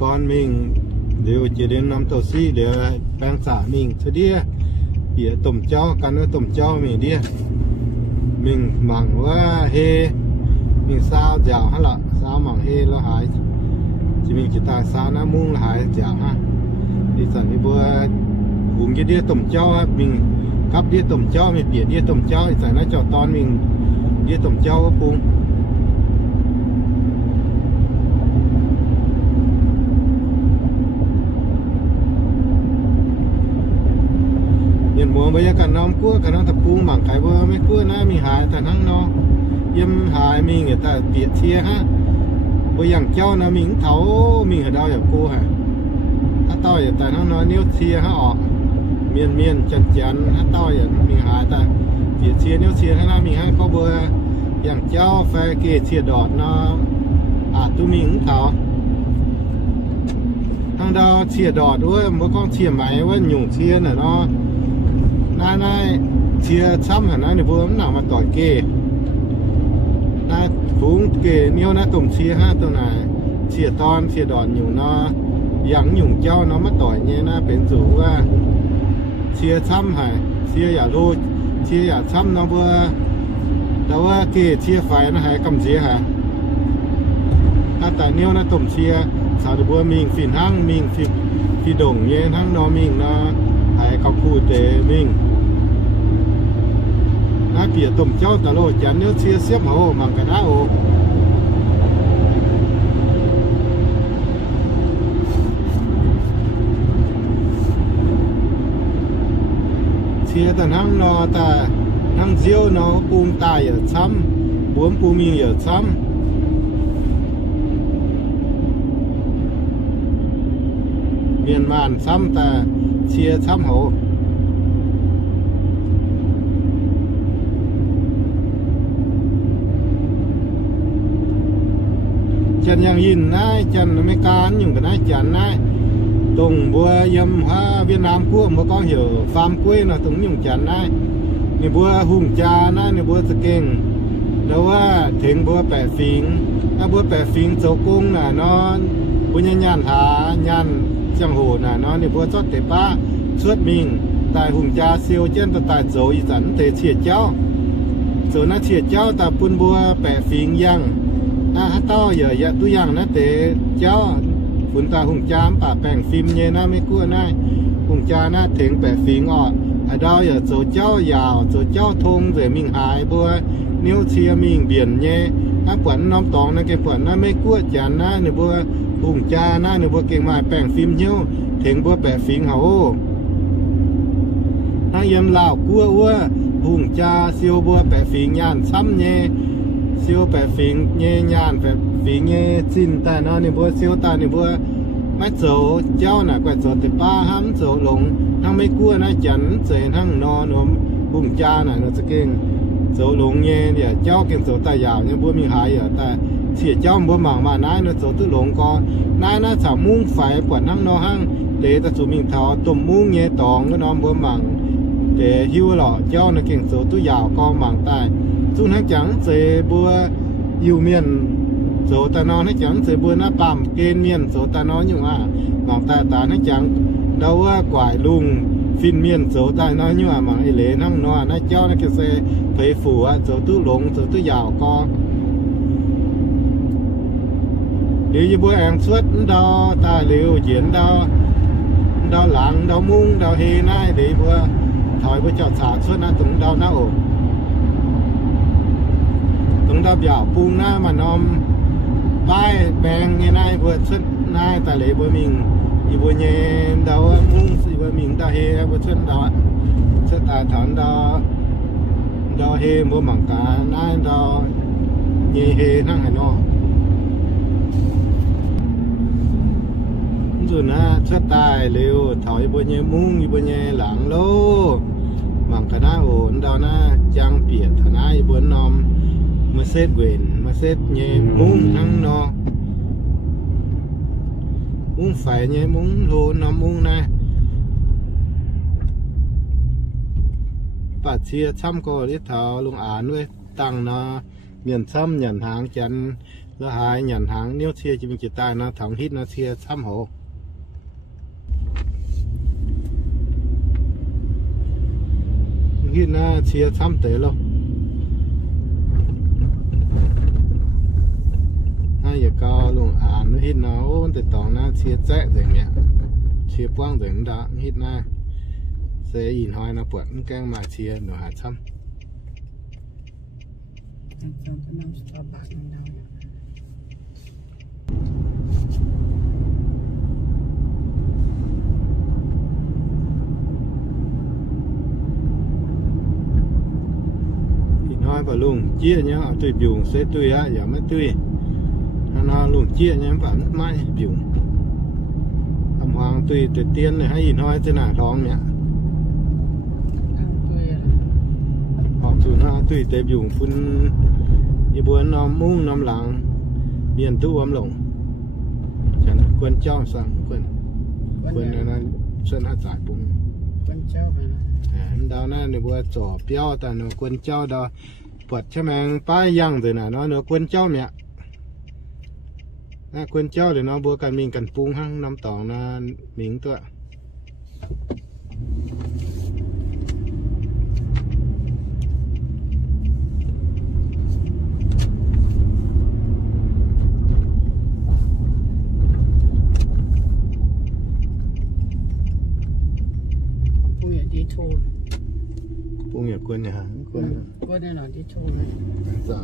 con mình đều chỉ đến năm tàu xi để đang xả mình cho đi địa tôm cho căn nữa tôm cho mình đi mình mảng quá hê mình sao dạo hay là sao mảng hê nó hại chỉ mình chỉ ta sao nó muông là hại dạo ha thì sản đi vừa vùng cái đĩa tôm cho mình cắp đĩa tôm cho mình địa đĩa tôm cho thì sản nó cho ton mình đĩa tôm cho cùng mùa bây giờ cả năm cua cả năm tập cung mảng cái vừa mấy cua na mình hạiแต่ทั้งnó yếm hại mình người ta tiệt chia ha bây giờ cho nó mình thấu mình ở đâu giờ cô hảถ้าต่อยแต่ทั้งnó nếu chia haออกmiền chặt chắnถ้าต่อยmình hạiแต่tiệt chia nếu chiaทั้งนั้นmìnhให้เขาเบอร์อย่างเจ้าไฟเกศเชียดอดเนาะตัวmình thấuทั้งดาวเชียดอดด้วยมันก็เชียไหมว่าหยุ่งเชียน่ะเนาะนายเชียซ้ำหันนะในพวกหนักมาต่อยเกย์นายฝูงเกย์เนี่ยนะตุ่มเชียห้าตัวไหนเชียตอนเชียดอนอยู่เนาะยังหยุ่งเจ้าเนาะมาต่อยเนี่ยนะเป็นสูว่าเชียซ้ำหายเชียอย่ารู้เชียอย่าซ้ำเนาะเพื่อแต่ว่าเกย์เชียไฟนะหายกำเชียหายแต่เนี่ยนะตุ่มเชียสาวบัวมิงฝิ่นห้างมิงฝิ่นดงเนี่ยทั้งนอมิงเนาะหายเขาพูดเตมิงน่าเกลียดตุ่มเจ้าตะโลจันเนื้อเชียเสียบหัวมังกระด้าโอเชียแต่นั่งนอแต่นั่งเจียวนอปูมตายอย่าช้ำบวมปูมีอย่าช้ำเมียนมานช้ำแต่เชียช้ำหัวจันยังยินนะจันอเมริกันอยู่กันนะจันนะตรงบัวยำฮะเวียดนามกู้มันก็เหี่ยวฟาร์มกล้วยนะตรงอยู่จันนะนี่บัวหุ่งจานะนี่บัวสเก่งแล้วว่าถึงบัวแปะฟิงถ้าบัวแปะฟิงโจกุ้งน่ะนอนบุญญาณหาญาณจังโหน่ะนอนนี่บัวจอดเตป้าชวดมิงตายหุ่งจาเซียวเจนตายโจอีสันเตเฉียดเจ้าโจน่ะเฉียดเจ้าแต่ปุ่นบัวแปะฟิงยังฮัตโต้เยอะตัวอย่างนะเตะเจ้าฝุ่นตาหุ่งจามป่าแป้งฟิล์มเยนะไม่กลัวนะหุ่งจานะถึงแปะฟิงอ่ะดาวอย่าโจเจ้ายาวโจเจ้าทงเสียมิงหายบัวนิ้วเชียมิงเบี่ยนเย่ปวดน้ำตองนะแกปวดนะไม่กลัวจานนะในบัวหุ่งจานะในบัวเก่งมาแป้งฟิล์มเหี้ยวถึงบัวแปะฟิงเขาทั้งยำลาวกลัวว่าหุ่งจาเซียวบัวแปะฟิงยานซ้ำเย่เซียวแปะฟิงเงี้ยยานแปะฟิงเงี้ยจินแต่นอนในบัวเซียวตาในบัวไม่โจเจ้าน่ะก็โจแต่ป้าห้ำโจหลงทั้งไม่กลัวนะจันเจทั้งนอนมบุ้งจาน่ะเราจะเก่งโจหลงเงี้ยเดี๋ยวเจ้าเก่งโจตายาวเนี่ยบัวมีหายอ่ะแต่เสียเจ้าบัวหมางมาน้าเนาะโจตุหลงก็น้าน่าสาวมุ้งไฟปวดทั้งนอห้างเดตะสูมิงเท้าตุ่มมุ้งเงี้ยตองก็นอนบัวหมางเดหิวหล่อเจ้าน่ะเก่งโจตุยาวก็หมางตายสุนัขจังเจบัวอยู่เมียนโสตานอนให้จังเสบัวหน้าปั๊มเกณฑ์เมียนโสตานอนอยู่หมองตาตาให้จังเดาว่ากวายลุงฟินเมียนโสตานอนอยู่หมองไอเหล่นั่งนอนนะเจ้านักเกษตรเผยฝูโสตู้หลงโสตู้ยาวก็เดี๋ยวจะบัวแองสวดดอตาเหลวเย็นดอหลังดอมุ้งดอเฮน่าเดี๋ยวบัวถอยบัวจอดสาสวดนะตรงดอหน้าอกตรงดาวหยาปูงหน้ามานอมป้ายแบงเงี้ยนายบัวชุดนายตาเหลบัวมิงอีบัวเงี้ยดาวมุ้งสีบัวมิงดาวเฮบัวชุดดาวชุดตาถอนดาวเฮบัวหมังกานายดาวเงี้ยเฮนั่งหันนอส่วนนะชุดตายเร็วถอยบัวเงี้ยมุ้งอีบัวเงี้ยหลังโลหมังคณะโอนดาวนะจังเปียดคณะอีบัวนอมมาเซตเวนมาเซตเงี้ยมุ้งนั่งนอมุ้งไฟเงี้ยมุ้งโลน้ำมุ้งนะปัดเชียช้ำก็ริดเท้าลุงอ่านด้วยตั้งนอเมียนช้ำหยันหางจัน แล้วหายหยันหางนิ้วเชียจะมีจิตตายนะถังฮิตนะเชียซ้ำโหฮิตนะเชียซ้ำเตะแล้วให้อย่าก็ลงอ่านฮิตนะโอ้แต่ต่อนะเชียแจ๊ะอย่างเงี้ยเชียป้องอย่างนั้นฮิตนะเสียอินหอยนะปวดแกงมาเชียหนูหาซ้ำnói và luôn chia nhá tùy dùng sẽ tùy á giờ mới tùy nó luôn chia nhá vẫn mãi dùng thầm hoàng tùy từ tiên này hay gì nói thế nào đó nhá họ tùy nó tùy tế dùng phun như buồn nó mung năm lặng miền tu ấm lồng chẳng quên cho sang quên này nó sơn hát giải bụng quên cho đó nó vừa trò béoแต่nó quên cho đóปวดใช่ไหมป้ายยังเลยนะnó quên cho mẹ quên cho thì nó vừa cần mình cần pung hăng năm tỏng nó miếngตัวpung ya quên ya quên đây là đi chôn này dạ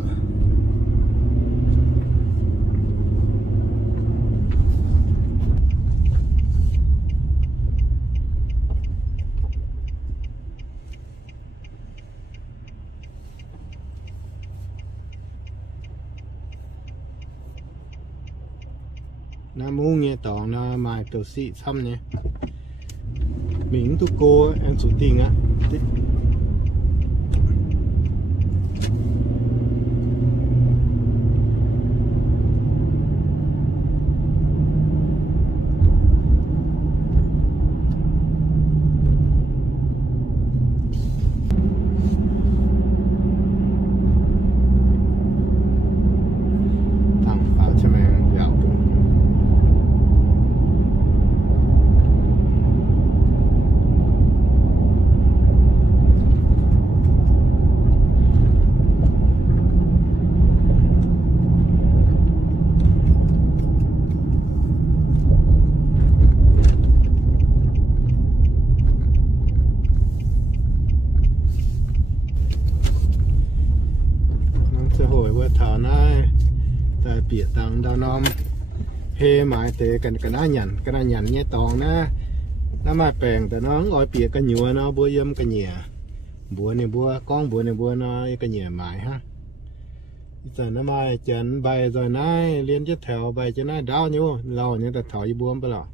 nó muốn nghe tỏ nó mài tiểu sĩ xăm nhé mình tu cô em chủ tình á thảo này tại bịa tăng đào nom hê mãi tế cái nó nhằn nhé tòng nó mà bènแต่nó ngồi bịa cái nhựa nó bua yếm cái nhẹ bua này bua con bua này bua nó cái nhẹ mãi ha giờ nó mai chân bay rồi này liên tiếp theo bay cho nó đau nhau lâu như ta thổi buôngไปหรอ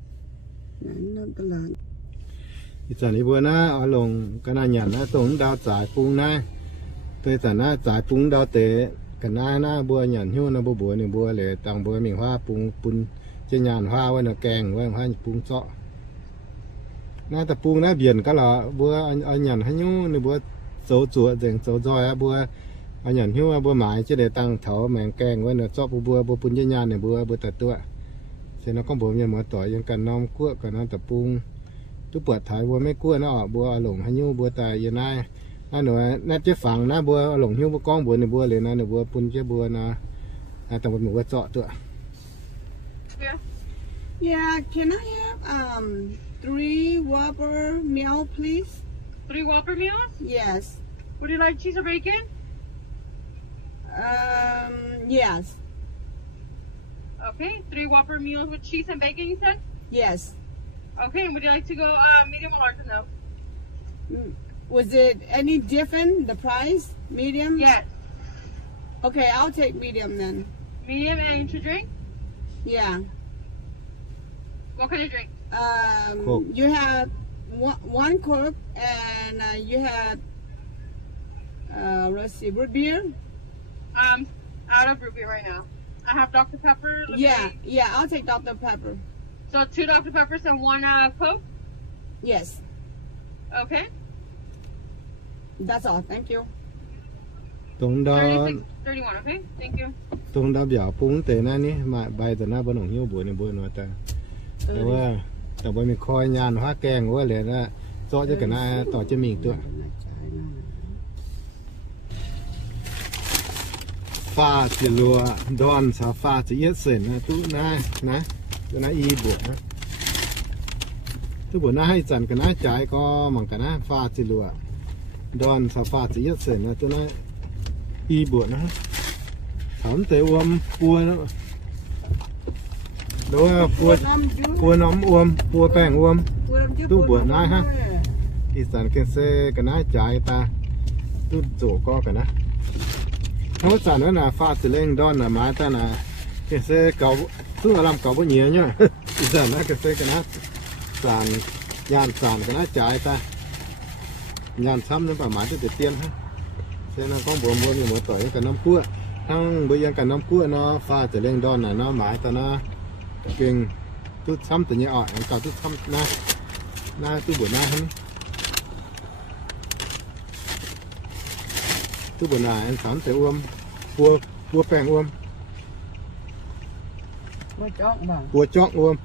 giờ này bua nó ở lồng cái nó nhằn nó tụng đào giải phung này tôi giờ nó giải phung đào tế cái này nó bùa nhàn hiu nó bùa này bùa để tặng bùa mình hoa pun trên nhàn hoa với nó kèn với hoa pun sọ nó tập pun nó biển cái là bùa anh nhàn hay hiu này bùa số chuột dành số roi bùa anh nhàn hiu bùa mái chứ để tặng thấu mèn kèn với nó sọ bùa pun trên nhàn này bùa tập tua thì nó có bùa nhàn mở tỏiยังกันน้องกั้วกันน้องtập punทุกปวดถ่ายบไม่กั้วnóบหลงให้ยูบัวตายยังไงหนูน่าจะฝังนะบัวหลงหิ้วบัวก้องบัวในบัวเลยนะในบัวปุ่นเจ้าบัวนะแต่บัวหมูก็เจาะตัว Yeah, can I have 3 Whopper meal please? 3 Whopper meals? Yes. Would you like cheese or bacon? Yes. Okay, 3 Whopper meals with cheese and bacon, you said? Yes. Okay, and would you like to go medium or large or no? Was it any different, the price? Medium? Yes. Okay, I'll take medium then. Medium and to drink? Yeah. What kind of drink? Coke. You have one Coke and you have, let's see, root beer? Out of root beer right now. I have Dr. Pepper. Yeah, I'll take Dr. Pepper. So 2 Dr. Peppers and 1 Coke? Yes. Okay. That's all. Thank you. ตรงดอน 31, okay? Thank you. ตรงดาวเดี่ยวปุ้งเตะหน้านี้มาใบแต่หน้าบนหนองหิ้วบัวในบัวน้อยแต่ว่ามีคอยยานว่าแกงว่าเลยนะโซ่จะกันหน้าต่อจะมีตัวฟ้าจะรัวดอนสาฟ้าจะเย็ดเส้นนะตู้หน้านะตัวหน้าอีบวกนะตู้บวกหน้าให้จันกันหน้าจ่ายก็เหมือนกันนะฟ้าจะรัวดอนสาฟ้าจะเย็ดเส้นนะตัวหน้าอีบวกนะถามแต่อวมปัวนะแล้วว่าปัวน้ำอวมปัวแป้งอวมตู้บวชน้อยฮะอีสานเกษตรกันนะจ่ายตาตู้โจก็กันนะเพราะจานนั้นนะฟาดเล่งดอนนะไม้แต่นะเกษตรเก่าตู้อารมณ์เก่าบ่เหนียวเนี่ยอีสานนะเกษตรกันนะจานยานจานกันนะจ่ายตายานซ้ำนั่นประมาณจะเตี้ยนฮะเส้นนั้นก็บวมอยู่หมดต่อยกันน้ำกั้วทั้งบริยังกันน้ำกั้วเนาะฟาดเล่งดอนนะเนาะหมายแต่นะเก่งทุกซ้ำแต่เนี่ยอ่ะเก่าทุกซ้ำนะหน้าตู้บวชหน้าฮะตู้บวชหน้าอันสามแต่อ้วมปัวแป้งอ้วมปัวจ๊อกอ้วม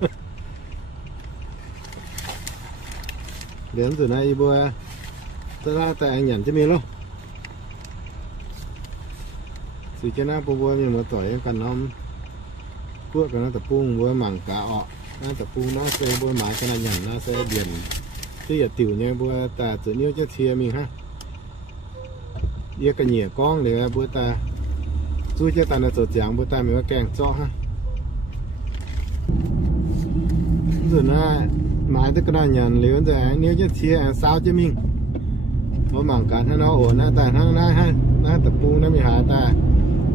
เดี๋ยวtừ nayบัวแต่anh nhận cho mình luôn sự cho nóบัวmình một tuổi cần nóพวกกันตะปุ้งบัวหมั่งกะออกน่าตะปุ้งน่าเซบัวหมายขนาดใหญ่น่าเซเบียนที่อย่าติ๋วเนี่ยบัวตาตัวนิ้วจะเทียมีฮะเยี่ยกันเหยียก้องเลยบัวตาสู้เจ้าตาในตัวจางบัวตามีว่าแกงจ้อฮะส่วนหน้าหมายตะกระดานยันเหลือแต่นิ้วจะเทียสาวจะมิงบัวหมั่งกันถ้าน้าโอนหน้าตาทั้งหน้าฮะหน้าตะปุ้งน่ามีหาตา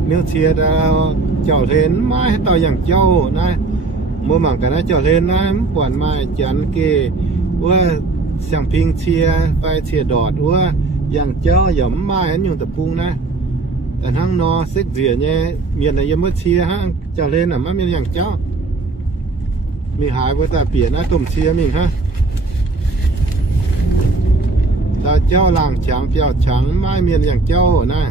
เนื้อเชียดาวเจ้าเทนไม้ให้ต่ออย่างเจ้านะมัวหมั่งกันนะเจ้าเทนนะปวนไม้จันเกว่าเสียงพิงเชียไฟเชียดอดว่าอย่างเจ้าหย่อมไม้อันอยู่ตะปุงนะแต่ทั้งนอเซ็กเสียเนี่ยเมียนยังไม่เชียฮะเจ้าเทนน่ะมันมีอย่างเจ้ามีหายว่าแต่เปลี่ยนนะตุ่มเชียมิงฮะตาเจ้าล่างฉางเปียวฉางไม้เมียนอย่างเจ้านะ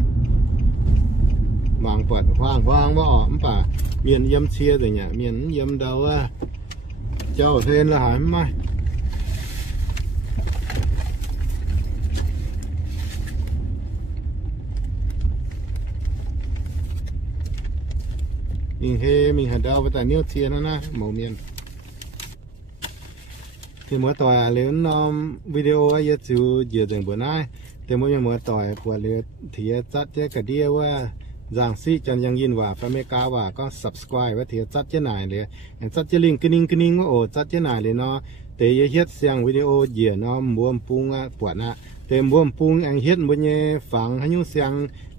วางเปิดวางว่าอ๋อมป่าเมียนยำเชียตัวเนี่ยเมียนยำเดาว่าเจ้าเทนละหายไหมมิงเฮมิงหัดเดาไปแต่เนี้ยเชียนะนะหมูเมียนที่เมื่อต่อยเลี้ยงน้องวิดีโอไอ้ยัดจูเยอะจังบ่นายแต่เมื่อต่อยปวดเลี้ยที่จัดเจ้ากระเดียว่าอย่างซี่จันยังยินว่าอเมริกาว่าก็ subscribe ว่าเทียจัดเจ้าหน่ายเลยจัดเจ้าลิงก์กนิ่งว่าโอ้จัดเจ้าหน่ายเลยเนาะแต่ยังเฮ็ดเสียงวิดีโอเหยื่อเนาะบวมปุงอ่ะปวดนะแต่บวมปุงอังเฮ็ดบนเย่ฝังให้ยุ่งเสียง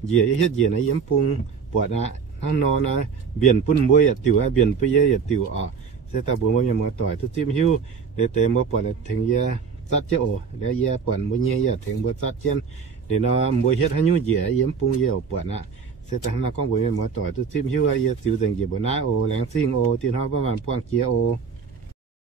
เหยื่อเฮ็ดเหยื่อในย้ำปุงปวดนะทั้งนอนนะเบียนปุ่นบวยติ๋วเบียนไปเย่ติ๋วอ่ะเสแต่บวมยังมาต่อยทุกจิ้มหิ้วเดี๋ยวเต็มว่าปวดถึงเย่จัดเจ้าโอ้เดี๋ยวเย่ปวดบนเย่ถึงบวจัดเช่นเดี๋ยวเนาะบวยเฮ็ดให้ยุ่งเหยื่อย้ำปุงเย่ปวดนะแต่ทางนั้นก็บ่มีหมอต่อยทุกทีมหิ้วไอ้ติ๋วจังเกี่ยวบ่นะโอแหลงซิ่งโอที่เฮาประมาณพวงเกียโอ